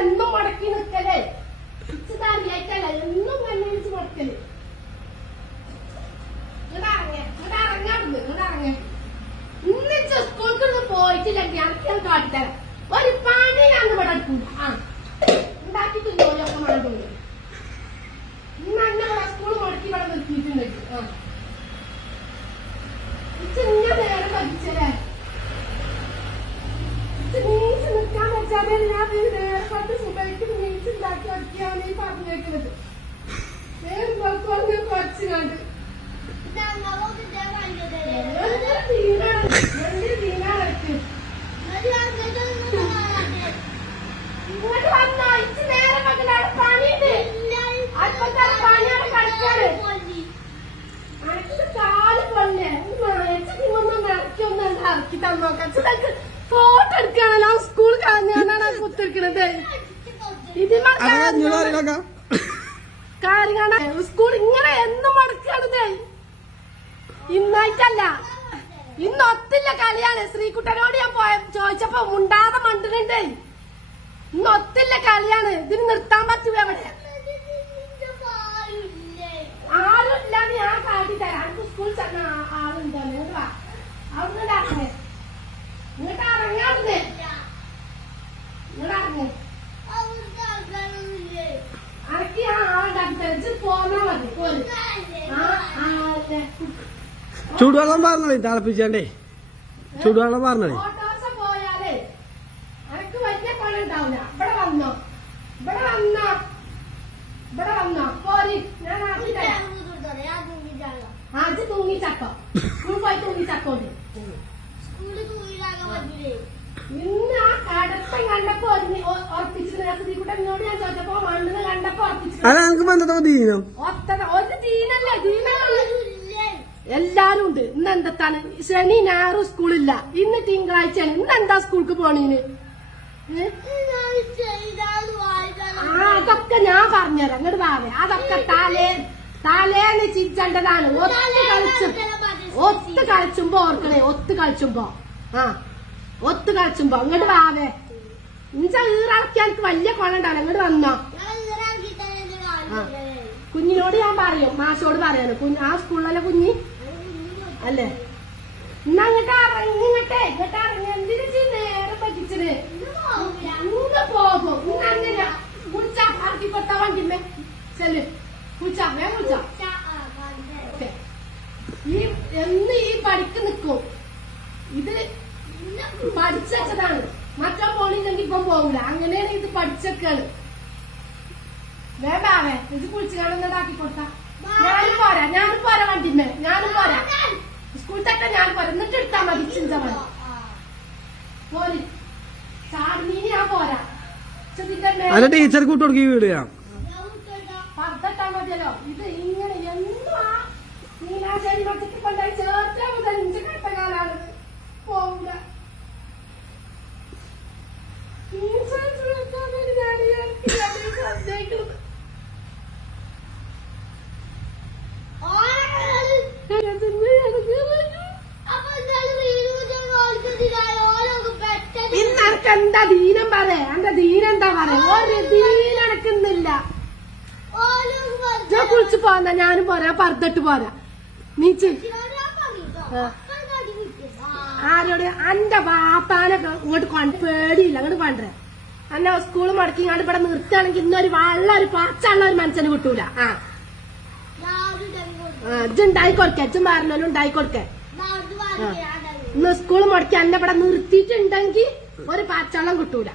എന്നും മുടക്കി നിക്കലേ ഇച്ചതറിയായിട്ടല്ല എന്നും കണ്ണു വിളിച്ച് മുടക്കല്. ഇറങ്ങ ഇന്ന് സ്കൂൾക്ക് പോയിട്ടില്ലെങ്കിൽ എനിക്ക് കാട്ടിത്തരാം. ഒരു പണി ഞാൻ ഇവിടെ എടുക്കൂല. ആ ഉണ്ടാക്കിട്ട് ജോലിയൊക്കെ വേണ്ടോളൂ. ഇന്ന് എന്നെ ഇവിടെ സ്കൂൾ മുടക്കി ഇവിടെ നിർത്തിയിട്ടുണ്ട്. ആ ഇങ്ങനെ നേരെ പഠിച്ചല്ലേ മീൻസ് നിൽക്കാൻ വെച്ചാലേ ഞാൻ നേരെ പത്ത് സുഖമായിട്ട് മീൻസ് ഉണ്ടാക്കി വയ്ക്കാണ് ഈ പറഞ്ഞേക്കുന്നത്. നേരെ പുറത്ത് കുറച്ച് കണ്ട് ഇങ്ങോട്ട് വന്നോ. ഇച്ച് നേരെ മക്കളെ പണിയുണ്ട്. അടുപ്പത്തെ പണിയാണ് കളിക്കാറ്. അനക്ക് കാല് പൊന്നെ ഇങ്ങൊന്നും ഇറക്കിയൊന്നും ഇറക്കി തന്നോക്കാം. Photo എടുക്കാണല്ലോ school കളഞ്ഞാണ് കുത്തിരിക്കണത്. ഇതിമ കാര്യമാണ് സ്കൂൾ ഇങ്ങനെ എന്നും മടക്കാണത്. ഇന്നായിട്ടല്ല, ഇന്ന് ഒത്തില്ല കളിയാണ്. ശ്രീകുട്ടനോട് ഞാൻ ചോദിച്ചപ്പോ മുണ്ടാതെ മണ്ടുന്നുണ്ട്. ഇന്ന് ഒത്തില്ല കളിയാണ്. ഇതിന് നിർത്താൻ പറ്റുമോ? എവിടെ ആരും ഇല്ലാന്ന് ഞാൻ കാട്ടി തരാം. സ്കൂൾ ചെന്ന ആളുണ്ടോ? നിങ്ങൾ അവിടുന്ന് ഇറങ്ങേ, ഇങ്ങോട്ട് ഇറങ്ങാറുന്നേ, ഇങ്ങോട്ട് ഇറങ്ങേ. അനക്ക് ഞാൻ ആളുണ്ടാക്കി തരാം. പോന്നാ മതി. പോലെ ചൂടുവെള്ളം പറഞ്ഞോളി, തിളപ്പിച്ചേ. ചൂടുവെള്ളം പറഞ്ഞോളി. ഓട്ടോസ പോയാലേ അനക്ക് വലിയ പണി ഉണ്ടാവില്ല. ഇവിടെ വന്നോ, ഇവിടെ വന്നോ, ഇവിടെ വന്നോ. പോരി ഞാൻ ആക്കി തരാം. അത് തൂങ്ങിച്ചക്കോ സ്കൂൾ പോയി തൂങ്ങിച്ചക്കോണ്ട്. ഇന്ന് ആ കടത്തം കണ്ടപ്പോ ഉറപ്പിച്ചിട്ട് ഞാൻ ചോദിച്ചപ്പോ മണ്ണിന് കണ്ടപ്പോ ഉറപ്പിച്ചിട്ട് ഒരു ദീനല്ല ദീനാണ്. എല്ലാരും ഉണ്ട്. ഇന്ന് എന്താണ് ശനി ഞായറും സ്കൂളില്ല. ഇന്ന് തിങ്കളാഴ്ചയാണ്. ഇന്ന് എന്താ സ്കൂൾക്ക് പോണീന്? അതൊക്കെ ഞാൻ പറഞ്ഞുതരാം. അങ്ങോട്ട് പാവേ. അതൊക്കെ തലേന്ന് ചിരിച്ചേണ്ടതാണ്. ഒത്ത് കളിച്ചുമ്പോ ഓർക്കണേ. ഒത്ത് കളിച്ചുമ്പോ ഒത്ത് കളിച്ചുമ്പോ അങ്ങോട്ട് പാവേ. ഇഞ്ച ഈറളക്കാൻ എനിക്ക് വലിയ കൊള്ളണ്ടാവില്ല. അങ്ങോട്ട് വന്നോ. കുഞ്ഞിനോട് ഞാൻ പറയും, മാഷോട് പറയാണ്. ആ സ്കൂളിലല്ലേ കുഞ്ഞി അല്ലേ? ഇന്ന് അങ്ങോട്ട് ഇറങ്ങിങ്ങട്ടെ. ഇങ്ങോട്ട് ഇറങ്ങി എന്തിനു നേരെ പറ്റിച്ചത്? ഇന്ന് പോകും. ഇന്ന് അങ്ങനെ കുളിച്ചാ ആർക്കി കൊടുത്താ വണ്ടിമേ ചെല് കുളിച്ചാ വേ കുളിച്ചാ. ഈ എന്ന് ഈ പഠിക്ക് നിക്കും. ഇത് പഠിച്ചതാണ്. മറ്റോ പോണില്ലെങ്കിൽ ഇപ്പം പോകൂല. അങ്ങനെയാണ് ഇത് പഠിച്ചൊക്കെയാണ്. വേണ്ടാവേ ഇത് കുളിച്ച് കാണുന്നതാക്കി കൊടുത്താ ഞാനും പോരാ വണ്ടിമേ. ഞാനും പോരാ സ്കൂൾ തട്ട ഞാൻ പോരാ. എന്നിട്ട് എടുത്താ മതി. ചിന്ത മതി പോരി. ചാടിനീന് ഞാൻ പോരാ. ടീച്ചർ കൂട്ടുകൊടുക്കി വീടുക പത്തട്ടാ മതിയല്ലോ. ഇത് ഇങ്ങനെ എന്നും ആ നീലാശ്ശേരി മറ്റക്ക് കൊണ്ടായി ചേർത്താ മുതൽ ഇഞ്ച കട്ട കാലാണ്. പോകൂല. ഇന്നക്ക് എന്താ ദീനം പറ. എന്റെ ദീനെന്താ പറയാ? ഒരു ദീനടക്കുന്നില്ല. ഞാൻ കുളിച്ച് പോന്ന ഞാനും പോരാ. പർദ്ദട്ട് പോരാ. നീച്ച് ആരോട് എന്റെ വാപ്പാനെ ഇങ്ങോട്ട് പേടിയില്ല. അങ്ങോട്ട് കൊണ്ടേ എന്നെ സ്കൂള് മുടക്കി ഇങ്ങോട്ട് ഇവിടെ നിർത്തുകയാണെങ്കിൽ ഇന്നൊരു വെള്ളം ഒരു പച്ചുള്ള ഒരു മനുഷ്യന് കിട്ടൂല. ഇജ്ജുണ്ടായി കൊടുക്ക. ഇജ്ജും പറഞ്ഞാലും ഉണ്ടായി കൊടുക്ക. ഇന്ന് സ്കൂള് മുടക്കി എന്നെ ഇവിടെ നിർത്തിയിട്ടുണ്ടെങ്കിൽ ഒരു പച്ചവെള്ളം കിട്ടൂല.